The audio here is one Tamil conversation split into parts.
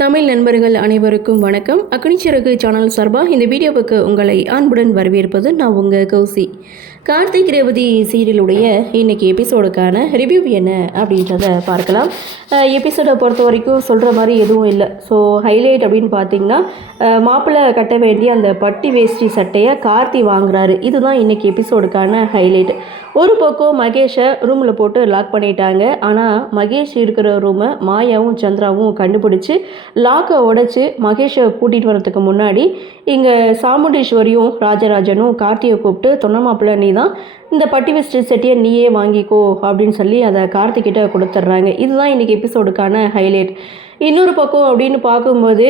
தமிழ் நண்பர்கள் அனைவருக்கும் வணக்கம். அக்னிச்சிறகு சேனல் சார்பாக இந்த வீடியோவுக்கு உங்களை அன்புடன் வரவேற்பது நான் உங்கள் கௌசி. கார்த்திக் ரேவதி சீரியலுடைய இன்றைக்கி எபிசோடுக்கான ரிவ்யூ என்ன அப்படின்றத பார்க்கலாம். எபிசோடை பொறுத்த வரைக்கும் சொல்கிற மாதிரி எதுவும் இல்லை. ஸோ ஹைலைட் அப்படின்னு பார்த்தீங்கன்னா, மாப்பிள்ளை கட்ட வேண்டிய அந்த பட்டி வேஷ்டி சட்டையை கார்த்தி வாங்குறாரு. இதுதான் இன்றைக்கி எபிசோடுக்கான ஹைலைட். ஒரு பக்கம் மகேஷை ரூமில் போட்டு லாக் பண்ணிட்டாங்க. ஆனால் மகேஷ் இருக்கிற ரூமை மாயாவும் சந்திராவும் கண்டுபிடிச்சி லாக்கை உடைச்சி மகேஷை கூட்டிகிட்டு வரதுக்கு முன்னாடி இங்கே சாமுண்டீஸ்வரியும் ராஜராஜனும் கார்த்தியை கூப்பிட்டு தொன்ன மாப்பிள்ளை நீ தான் இந்த பட்டி வெஸ்ட் செட்டியை நீயே வாங்கிக்கோ அப்படின்னு சொல்லி அதை கார்த்திகிட்ட கொடுத்துட்றாங்க. இதுதான் இன்றைக்கி எபிசோடுக்கான ஹைலைட். இன்னொரு பக்கம் அப்படின்னு பார்க்கும்போது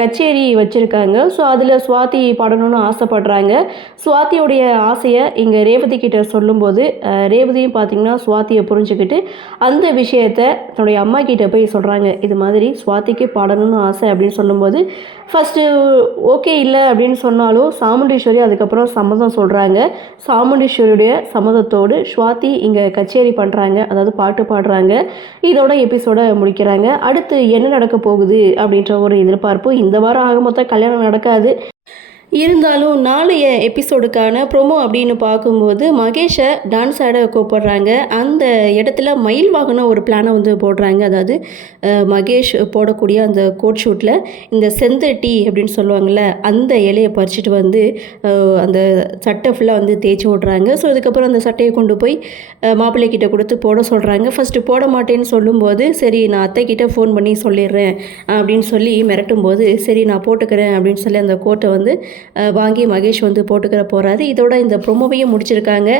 கச்சேரி வச்சுருக்காங்க. ஸோ அதில் சுவாதி பாடணும்னு ஆசைப்படுறாங்க. சுவாதியோடைய ஆசையை இங்கே ரேவதி கிட்ட சொல்லும்போது ரேவதியும் பார்த்திங்கன்னா சுவாதியை புரிஞ்சுக்கிட்டு அந்த விஷயத்தை தன்னுடைய அம்மா கிட்ட போய் சொல்கிறாங்க. இது மாதிரி சுவாதிக்கு பாடணும்னு ஆசை அப்படின்னு சொல்லும்போது ஃபஸ்ட்டு ஓகே இல்லை அப்படின்னு சொன்னாலும் சாமுண்டீஸ்வரி அதுக்கப்புறம் சம்மதம் சொல்கிறாங்க. சாமுண்டீஸ்வரியுடைய சம்மதத்தோடு சுவாதி இங்கே கச்சேரி பண்ணுறாங்க, அதாவது பாட்டு பாடுறாங்க. இதோட எபிசோடை முடிக்கிறாங்க. அடுத்து என்ன நடக்க போகுது அப்படின்ற ஒரு எதிர்பார்ப்பு. இந்த வாரம் ஆக மொத்தம் கல்யாணம் நடக்காது. இருந்தாலும் நாளைய எபிசோடுக்கான ப்ரோமோ அப்படின்னு பார்க்கும்போது மகேஷை டான்ஸ் ஆட கூப்பிடுறாங்க. அந்த இடத்துல மயில் வாகனம் ஒரு பிளானை வந்து போடுறாங்க. அதாவது மகேஷ் போடக்கூடிய அந்த கோட் ஷூட்டில் இந்த செந்தட்டி அப்படின்னு சொல்லுவாங்கள்ல, அந்த இலையை பறிச்சுட்டு வந்து அந்த சட்டை ஃபுல்லாக வந்து தேய்ச்சி விட்றாங்க. ஸோ அதுக்கப்புறம் அந்த சட்டையை கொண்டு போய் மாப்பிள்ளைக்கிட்ட கொடுத்து போட சொல்கிறாங்க. ஃபஸ்ட்டு போட மாட்டேன்னு சொல்லும்போது சரி நான் அத்தைக்கிட்ட ஃபோன் பண்ணி சொல்லிடுறேன் அப்படின்னு சொல்லி மிரட்டும்போது சரி நான் போட்டுக்கிறேன் அப்படின்னு சொல்லி அந்த கோட்டை வந்து வாங்கி மகேஷ் வந்து போட்டுக்கிற போகிறாரு. இதோட இந்த ப்ரோமோவையும் முடிச்சிருக்காங்க.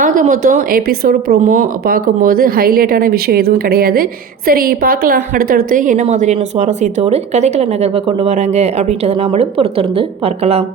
ஆக மொத்தம் எபிசோடு ப்ரோமோ பார்க்கும்போது ஹைலைட்டான விஷயம் எதுவும் கிடையாது. சரி பார்க்கலாம் அடுத்தடுத்து என்ன மாதிரியான சுவாரஸ்யத்தோடு கதைக்கள நகர்வை கொண்டு வராங்க அப்படின்றத நாமளும் பொறுத்திருந்து பார்க்கலாம்.